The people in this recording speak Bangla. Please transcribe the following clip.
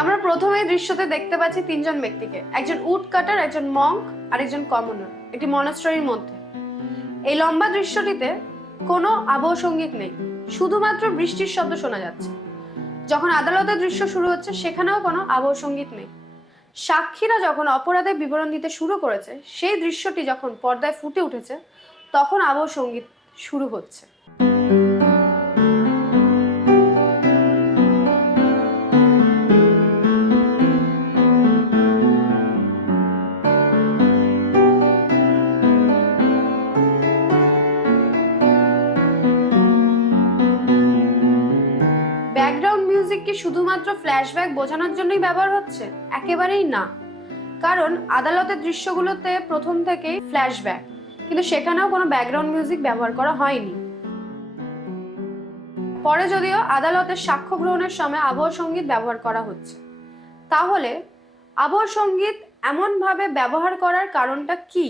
আমরা প্রথমে দৃশ্যতে দেখতে পাচ্ছি তিনজন ব্যক্তিকে, একজন উড কাটার, একজন মঙ্ক আর একজন কমনার, একটি মনাস্ট্রারির মধ্যে। এই লম্বা দৃশ্যটিতে কোনো আবহ সঙ্গীত নেই, শুধুমাত্র বৃষ্টির শব্দ শোনা যাচ্ছে। যখন আদালতের দৃশ্য শুরু হচ্ছে সেখানেও কোনো আবহ সঙ্গীত নেই। সাক্ষীরা যখন অপরাধের বিবরণ দিতে শুরু করেছে, সেই দৃশ্যটি যখন পর্দায় ফুটে উঠেছে, তখন আবহ সঙ্গীত শুরু হচ্ছে। ব্যাকগ্রাউন্ড মিউজিক কি শুধুমাত্র ফ্ল্যাশব্যাক বোঝানোর জন্যই ব্যবহার হচ্ছে? একেবারেই না। কারণ আদালতের দৃশ্যগুলোতে প্রথম থেকেই ফ্ল্যাশব্যাক, কিন্তু সেখানেও কোনো ব্যাকগ্রাউন্ড মিউজিক ব্যবহার করা হয়নি। পরে যদিও আদালতের সাক্ষ্য গ্রহণের সময় আবহ সঙ্গীত ব্যবহার করা হচ্ছে। তাহলে আবহ সঙ্গীত এমনভাবে ব্যবহার করার কারণটা কি?